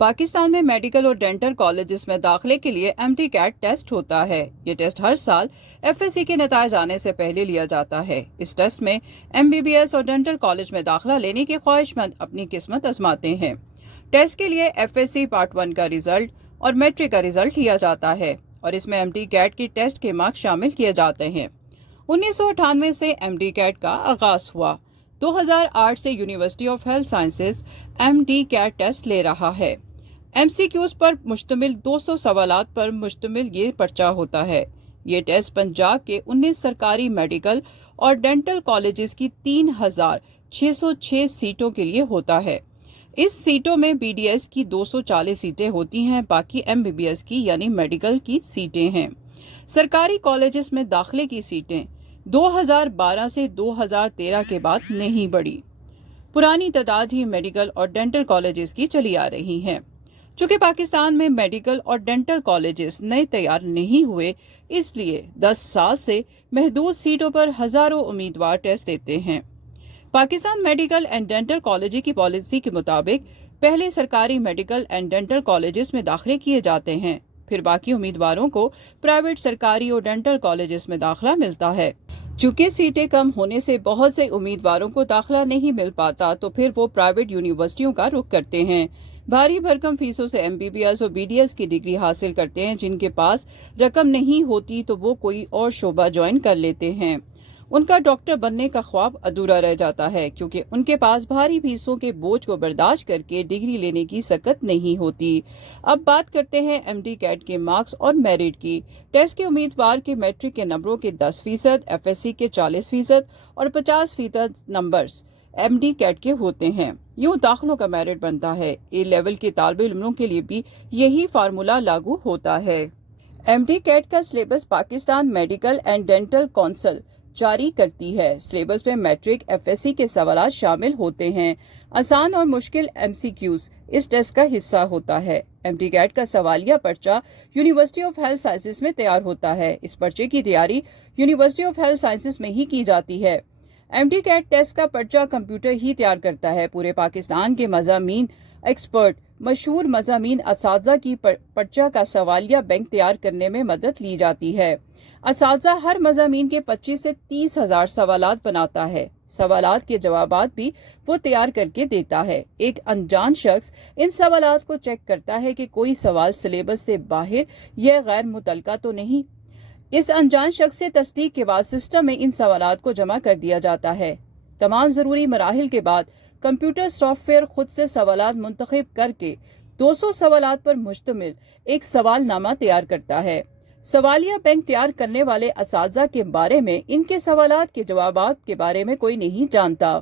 پاکستان میں میڈیکل اور dental colleges میں داخلے کے لیے MD CAT ٹیسٹ ہوتا ہے۔ یہ ٹیسٹ ہر سال FSC کے نتائج آنے سے پہلے لیا جاتا ہے۔ اس ٹیسٹ میں MBBS اور ڈینٹل کالج میں داخلہ لینے کے خواہش مند اپنی قسمت آزماتے ہیں۔ ٹیسٹ کے لیے FSC پارٹ 1 کا رزلٹ اور میٹرک کا رزلٹ لیا جاتا ہے اور اس میں MD CAT کی ٹیسٹ کے مارکس شامل کیے جاتے ہیں۔ 1998 سے MD CAT کا آغاز ہوا۔ 2008 سے university of health sciences MD CAT test لے رہا ہے۔ MCQs پر مشتمل 200 سوالات پر مشتمل یہ پرچہ ہوتا ہے۔ یہ ٹیسٹ پنجاب کے 19 سرکاری میڈیکل اور ڈینٹل کالجز کی 3606 سیٹوں کے لیے ہوتا ہے۔ اس سیٹوں میں BDS کی 240 سیٹیں ہوتی ہیں، باقی MBBS کی یعنی میڈیکل کی سیٹیں ہیں۔ سرکاری کالجز میں داخلے کی سیٹیں 2012 سے 2013 کے بعد نہیں بڑھی۔ پرانی تعداد ہی میڈیکل اور ڈینٹل کالجز کی چلی آ رہی ہیں۔ چونکہ پاکستان میں میڈیکل اور ڈینٹل کالجز نئے تیار نہیں ہوئے، اس لیے 10 سال سے محدود سیٹوں پر ہزاروں امیدوار ٹیسٹ دیتے ہیں۔ Pakistan medical and dental college کی پالیسی کے مطابق پہلے سرکاری میڈیکل اینڈ ڈینٹل کالجز میں داخلے کیے جاتے ہیں، پھر باقی امیدواروں کو پرائیویٹ سرکاری اور ڈینٹل کالجز میں داخلہ ملتا ہے۔ چونکہ سیٹیں کم ہونے سے بہت سے امیدواروں کو داخلہ نہیں مل پاتا تو پھر وہ پرائیویٹ یونیورسٹیوں کا رخ کرتے ہیں۔ بھاری بھرکم فیسوں سے MBBS اور BDS کی ڈگری حاصل کرتے ہیں۔ جن کے پاس رقم نہیں ہوتی تو وہ کوئی اور شعبہ جوائن کر لیتے ہیں۔ ان کا ڈاکٹر بننے کا خواب ادھورا رہ جاتا ہے کیونکہ ان کے پاس بھاری فیسوں کے بوجھ کو برداشت کر کے ڈگری لینے کی سکت نہیں ہوتی۔ اب بات کرتے ہیں MD CAT کے مارکس اور میرٹ کی۔ ٹیسٹ کے امیدوار کے میٹرک کے نمبروں کے 10%، FSC کے 40% اور 50% نمبرز MD CAT کے ہوتے ہیں۔ یوں داخلوں کا میرٹ بنتا ہے۔ A لیول کے طالب علموں کے لیے بھی یہی فارمولہ لاگو ہوتا ہے۔ MD CAT کا syllabus Pakistan medical and dental council جاری کرتی ہے۔ سلیبس میں میٹرک FSC کے سوالات شامل ہوتے ہیں۔ آسان اور مشکل MCQs اس ٹیسٹ کا حصہ ہوتا ہے۔ MD CAT کا سوالیہ پرچہ یونیورسٹی آف ہیلتھ سائنسز میں تیار ہوتا ہے۔ اس پرچے کی تیاری یونیورسٹی آف ہیلتھ سائنسز میں ہی کی جاتی ہے۔ MD CAT ٹیسٹ کا پرچہ کمپیوٹر ہی تیار کرتا ہے۔ پورے پاکستان کے مضامین ایکسپرٹ، مشہور مضامین اساتذہ کی پرچہ کا سوالیہ بینک تیار کرنے میں مدد لی جاتی ہے۔ اساتذہ ہر مضامین کے 25 سے 30 ہزار سوالات بناتا ہے۔ سوالات کے جوابات بھی وہ تیار کر کے دیتا ہے۔ ایک انجان شخص ان سوالات کو چیک کرتا ہے کہ کوئی سوال سلیبس سے باہر یا غیر متعلقہ تو نہیں۔ اس انجان شخص سے تصدیق کے بعد سسٹم میں ان سوالات کو جمع کر دیا جاتا ہے۔ تمام ضروری مراحل کے بعد کمپیوٹر سافٹ ویئر خود سے سوالات منتخب کر کے 200 سوالات پر مشتمل ایک سوال نامہ تیار کرتا ہے۔ سوالیہ بینک تیار کرنے والے اساتذہ کے بارے میں ان کے سوالات کے جوابات کے بارے میں کوئی نہیں جانتا۔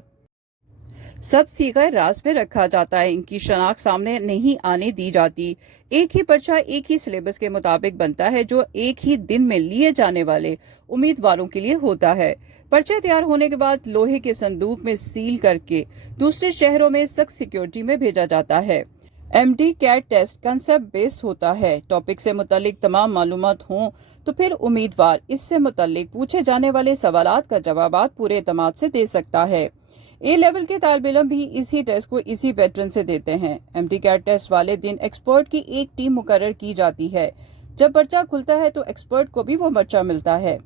سب صیغہ راز میں رکھا جاتا ہے۔ ان کی شناخت سامنے نہیں آنے دی جاتی۔ ایک ہی پرچہ ایک ہی سلیبس کے مطابق بنتا ہے جو ایک ہی دن میں لیے جانے والے امیدواروں کے لیے ہوتا ہے۔ پرچے تیار ہونے کے بعد لوہے کے صندوق میں سیل کر کے دوسرے شہروں میں سخت سیکیورٹی میں بھیجا جاتا ہے۔ MD CAT test concept based ہوتا ہے۔ ٹاپک سے متعلق تمام معلومات ہوں تو پھر امیدوار اس سے متعلق پوچھے جانے والے سوالات کا جوابات پورے اعتماد سے دے سکتا ہے۔ A لیول کے طالب علم بھی اسی ٹیسٹ کو اسی پیٹرن سے دیتے ہیں۔ MD CAT ٹیسٹ والے دن ایکسپرٹ کی ایک ٹیم مقرر کی جاتی ہے۔ جب پرچہ کھلتا ہے تو ایکسپرٹ کو بھی وہ پرچہ ملتا ہے۔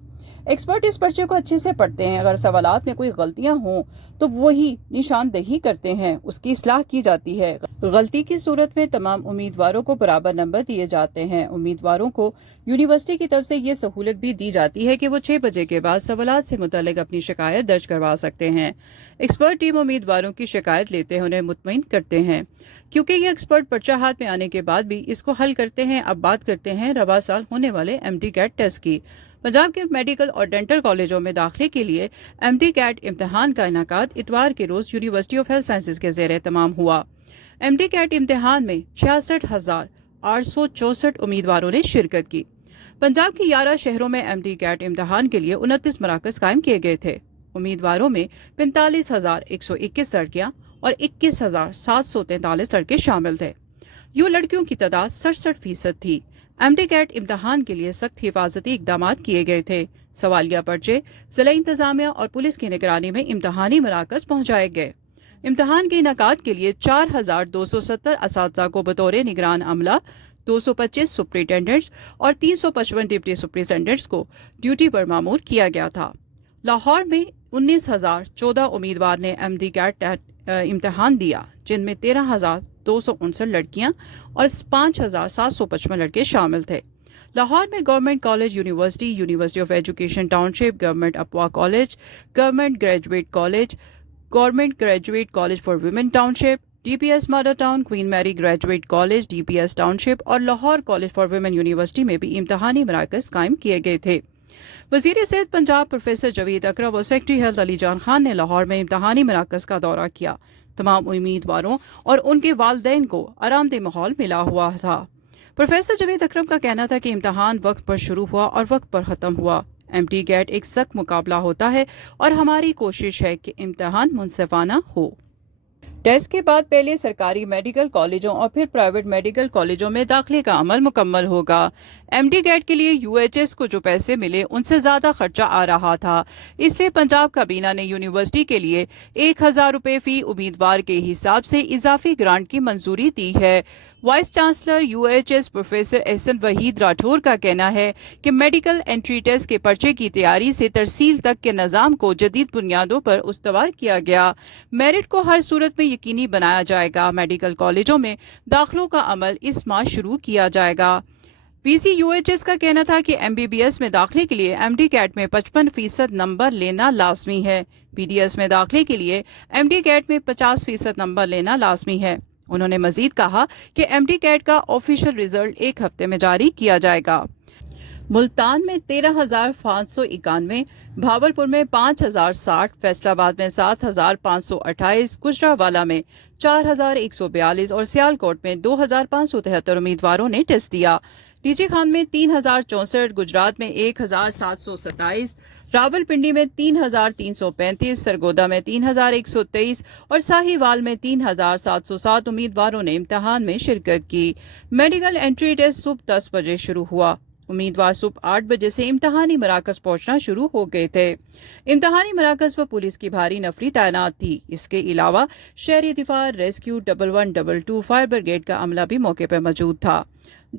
ایکسپرٹ اس پرچے کو اچھے سے پڑھتے ہیں۔ اگر سوالات میں کوئی غلطیاں ہوں تو وہی نشاندہی کرتے ہیں، اس کی اصلاح کی جاتی ہے۔ غلطی کی صورت میں تمام امیدواروں کو برابر نمبر دیے جاتے ہیں۔ امیدواروں کو یونیورسٹی کی طرف سے یہ سہولت بھی دی جاتی ہے کہ وہ 6 بجے کے بعد سوالات سے متعلق اپنی شکایت درج کروا سکتے ہیں۔ ایکسپرٹ ٹیم امیدواروں کی شکایت لیتے ہیں، انہیں مطمئن کرتے ہیں کیونکہ یہ ایکسپرٹ پرچہ ہاتھ میں آنے کے بعد بھی اس کو حل کرتے ہیں۔ اب بات کرتے ہیں رواں سال ہونے والے MD CAT ٹیسٹ کی۔ پنجاب کے میڈیکل اور ڈینٹل کالجوں میں داخلے کے لیے MD CAT امتحان کا انعقاد اتوار کے روز یونیورسٹی آف ہیلتھ سائنسز کے زیر اہتمام ہوا۔ MD CAT امتحان میں 66,864 امیدواروں نے شرکت کی۔ پنجاب کی 11 شہروں میں MD CAT امتحان کے لیے 29 مراکز قائم کیے گئے تھے۔ امیدواروں میں 45,121 لڑکیاں اور 21,743 لڑکے شامل تھے۔ یوں لڑکیوں کی تعداد 67% تھی۔ MD CAT امتحان کے لیے سخت حفاظتی اقدامات کیے گئے تھے۔ سوالیہ پرچے ضلع انتظامیہ اور پولیس کی نگرانی میں امتحانی مراکز پہنچائے گئے۔ امتحان کے انعقاد کے لیے 4,270 اساتذہ کو بطور نگران عملہ، 225 سپرنٹینڈنٹس اور 355 ڈپٹی سپرنٹینڈنٹس کو ڈیوٹی پر مامور کیا گیا تھا۔ لاہور میں 19,014 امیدوار نے ایم ڈی کیٹ امتحان دیا، جن میں 13,259 لڑکیاں اور 5,755 لڑکے شامل تھے۔ لاہور میں government college university, university of education township, government اپوا college, government graduate college for women township, D P S model town, Queen Mary graduate college, D P S township اور Lahore college for women university میں بھی امتحانی مراکز قائم کیے گئے تھے۔ وزیر صحت پنجاب پروفیسر جاوید اکرم اور سیکرٹری ہیلتھ علی جان خان نے لاہور میں امتحانی مراکز کا دورہ کیا۔ تمام امیدواروں اور ان کے والدین کو آرام دہ ماحول ملا ہوا تھا۔ پروفیسر جاوید اکرم کا کہنا تھا کہ امتحان وقت پر شروع ہوا اور وقت پر ختم ہوا۔ ایم ٹی کیٹ ایک سخت مقابلہ ہوتا ہے اور ہماری کوشش ہے کہ امتحان منصفانہ ہو۔ ٹیسٹ کے بعد پہلے سرکاری میڈیکل کالجوں اور پھر پرائیویٹ میڈیکل کالجوں میں داخلے کا عمل مکمل ہوگا۔ ایم ڈی کیٹ کے لیے یو ایچ ایس کو جو پیسے ملے ان سے زیادہ خرچہ آ رہا تھا، اس لیے پنجاب کابینہ نے یونیورسٹی کے لیے 1,000 روپے فی امیدوار کے حساب سے اضافی گرانٹ کی منظوری دی ہے۔ Vice chancellor U H S professor Ahsan Waheed Rathore کا کہنا ہے کہ میڈیکل انٹری ٹیسٹ کے پرچے کی تیاری سے ترسیل تک کے نظام کو جدید بنیادوں پر استوار کیا گیا۔ میرٹ کو ہر صورت میں یقینی بنایا جائے گا۔ میڈیکل کالجوں میں داخلوں کا عمل اس ماہ شروع کیا جائے گا۔ وی سی یو ایچ ایس کا کہنا تھا کہ ایم بی بی ایس میں داخلے کے لیے ایم ڈی کیٹ میں 55% نمبر لینا لازمی ہے۔ پی ڈی ایس میں داخلے کے لیے ایم ڈی کیٹ میں 50% نمبر لینا لازمی ہے۔ انہوں نے مزید کہا کہ ایم ڈی کیٹ کا آفیشیل رزلٹ ایک ہفتے میں جاری کیا جائے گا۔ ملتان میں 13,591، بھاولپور میں 5,060، فیصل آباد میں 7,528، گجرانوالہ میں 4,142 اور سیالکوٹ میں 2,573 امیدواروں نے ٹیسٹ دیا۔ ڈی جی خان میں 3,064، گجرات میں 1,727، راولپنڈی میں 3,335، سرگودا میں 3,123 اور ساہیوال میں 3,707 امیدواروں نے امتحان میں شرکت کی۔ میڈیکل انٹری ٹیسٹ صبح 10 بجے شروع ہوا۔ امیدوار صبح 8 بجے سے امتحانی مراکز پہنچنا شروع ہو گئے تھے۔ امتحانی مراکز پر پولیس کی بھاری نفری تعینات تھی۔ اس کے علاوہ شہری دفاع، ریسکیو، 1122 فائر بریگیڈ کا عملہ بھی موقع پر موجود تھا۔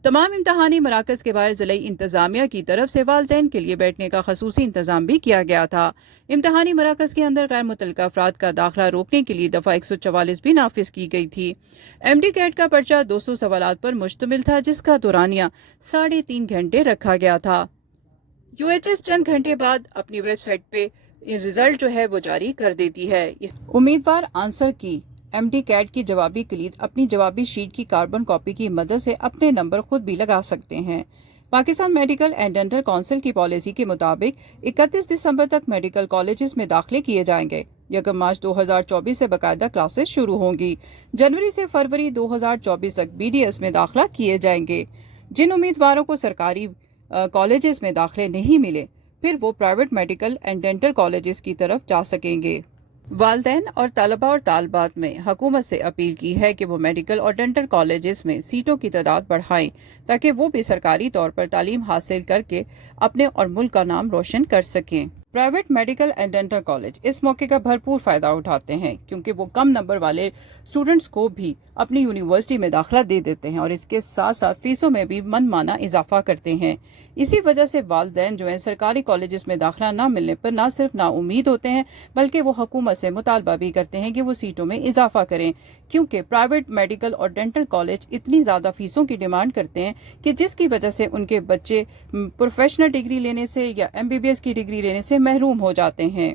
تمام امتحانی مراکز کے باہر ضلعی انتظامیہ کی طرف سے والدین کے لیے بیٹھنے کا خصوصی انتظام بھی کیا گیا تھا۔ امتحانی مراکز کے اندر غیر متعلقہ افراد کا داخلہ روکنے کے لیے دفعہ 144 بھی نافذ کی گئی تھی۔ ایم ڈی کیٹ کا پرچہ 200 سوالات پر مشتمل تھا، جس کا دورانیہ 3.5 گھنٹے رکھا گیا تھا۔ یو ایچ ایس چند گھنٹے بعد اپنی ویب سائٹ پہ رزلٹ جو ہے وہ جاری کر دیتی ہے۔ امیدوار آنسر کی ایم ڈی کیٹ کی جوابی کلید اپنی جوابی شیٹ کی کاربن کاپی کی مدد سے اپنے نمبر خود بھی لگا سکتے ہیں۔ Pakistan medical and dental council کی پالیسی کے مطابق 31 دسمبر تک میڈیکل کالجز میں داخلے کیے جائیں گے۔ 1 مارچ 2024 سے باقاعدہ کلاسز شروع ہوں گی۔ جنوری سے فروری 2024 تک بی ڈی ایس میں داخلہ کیے جائیں گے۔ جن امیدواروں کو سرکاری کالجز میں داخلے نہیں ملے، پھر وہ private medical and dental colleges کی طرف جا سکیں گے۔ والدین اور طلباء اور طالبات میں حکومت سے اپیل کی ہے کہ وہ میڈیکل اور ڈینٹل کالجز میں سیٹوں کی تعداد بڑھائیں تاکہ وہ بھی سرکاری طور پر تعلیم حاصل کر کے اپنے اور ملک کا نام روشن کر سکیں۔ Private medical and dental college اس موقع کا بھرپور فائدہ اٹھاتے ہیں کیونکہ وہ کم نمبر والے اسٹوڈنٹس کو بھی اپنی یونیورسٹی میں داخلہ دے دیتے ہیں اور اس کے ساتھ ساتھ فیسوں میں بھی من مانا اضافہ کرتے ہیں۔ اسی وجہ سے والدین جو ہیں سرکاری کالجز میں داخلہ نہ ملنے پر نہ صرف نا امید ہوتے ہیں بلکہ وہ حکومت سے مطالبہ بھی کرتے ہیں کہ وہ سیٹوں میں اضافہ کریں، کیونکہ پرائیویٹ میڈیکل اور ڈینٹل کالج اتنی زیادہ فیسوں کی ڈیمانڈ کرتے ہیں کہ جس کی وجہ سے ان کے بچے پروفیشنل ڈگری لینے سے یا ایم بی بی ایس کی ڈگری لینے سے محروم ہو جاتے ہیں۔